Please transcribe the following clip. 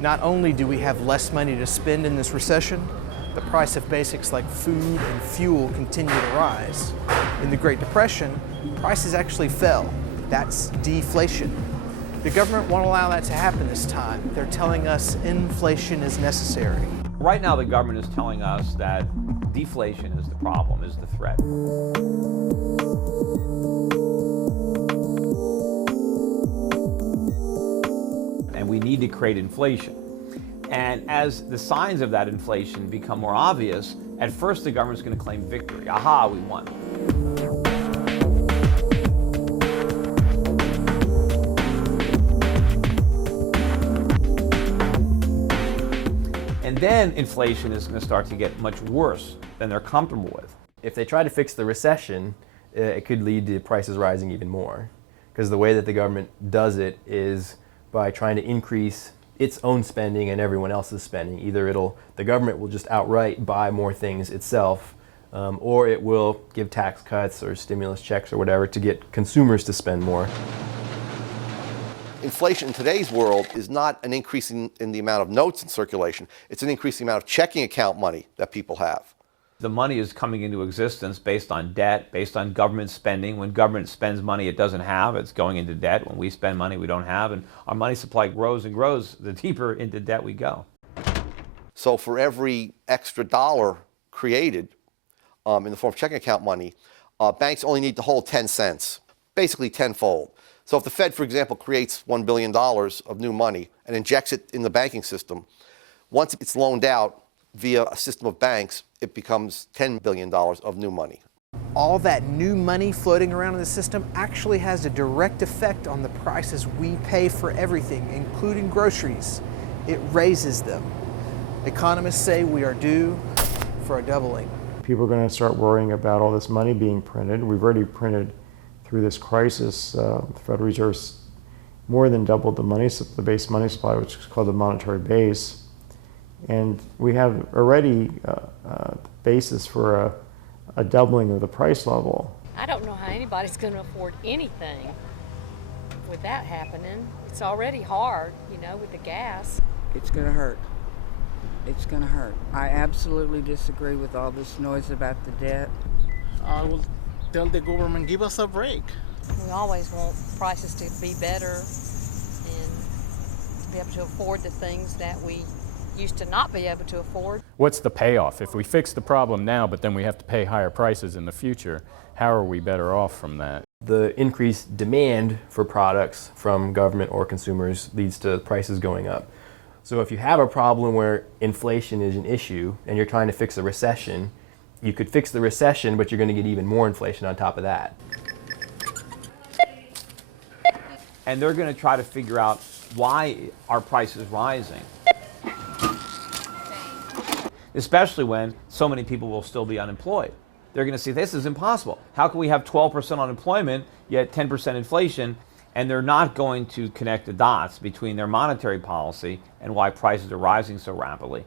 Not only do we have less money to spend in this recession, the price of basics like food and fuel continue to rise. In the Great Depression, prices actually fell. That's deflation. The government won't allow that to happen this time. They're telling us inflation is necessary. Right now, the government is telling us that deflation is the problem, is the threat. And we need to create inflation. And as the signs of that inflation become more obvious, at first the government's going to claim victory. Aha, we won. And then inflation is going to start to get much worse than they're comfortable with. If they try to fix the recession, it could lead to prices rising even more. Because the way that the government does it is by trying to increase its own spending and everyone else's spending. Either the government will just outright buy more things itself, or it will give tax cuts or stimulus checks or whatever to get consumers to spend more. Inflation in today's world is not an increase in the amount of notes in circulation. It's an increase in the amount of checking account money that people have. The money is coming into existence based on debt, based on government spending. When government spends money it doesn't have, it's going into debt. When we spend money we don't have, and our money supply grows and grows the deeper into debt we go. So for every extra dollar created in the form of checking account money, banks only need to hold 10 cents, basically tenfold. So if the Fed, for example, creates $1 billion of new money and injects it in the banking system, once it's loaned out via a system of banks, it becomes $10 billion of new money. All that new money floating around in the system actually has a direct effect on the prices we pay for everything, including groceries. It raises them. Economists say we are due for a doubling. People are going to start worrying about all this money being printed. We've already printed through this crisis. The Federal Reserve's more than doubled the base money supply, which is called the monetary base. And we have already a basis for a doubling of the price level. I don't know how anybody's going to afford anything with that happening. It's already hard, with the gas. It's going to hurt. It's going to hurt. I absolutely disagree with all this noise about the debt. I will tell the government, give us a break. We always want prices to be better and to be able to afford the things that we used to not be able to afford. What's the payoff? If we fix the problem now, but then we have to pay higher prices in the future, how are we better off from that? The increased demand for products from government or consumers leads to prices going up. So if you have a problem where inflation is an issue and you're trying to fix a recession, you could fix the recession, but you're going to get even more inflation on top of that. And they're going to try to figure out why are prices rising, especially when so many people will still be unemployed. They're going to say, this is impossible. How can we have 12% unemployment, yet 10% inflation? And they're not going to connect the dots between their monetary policy and why prices are rising so rapidly.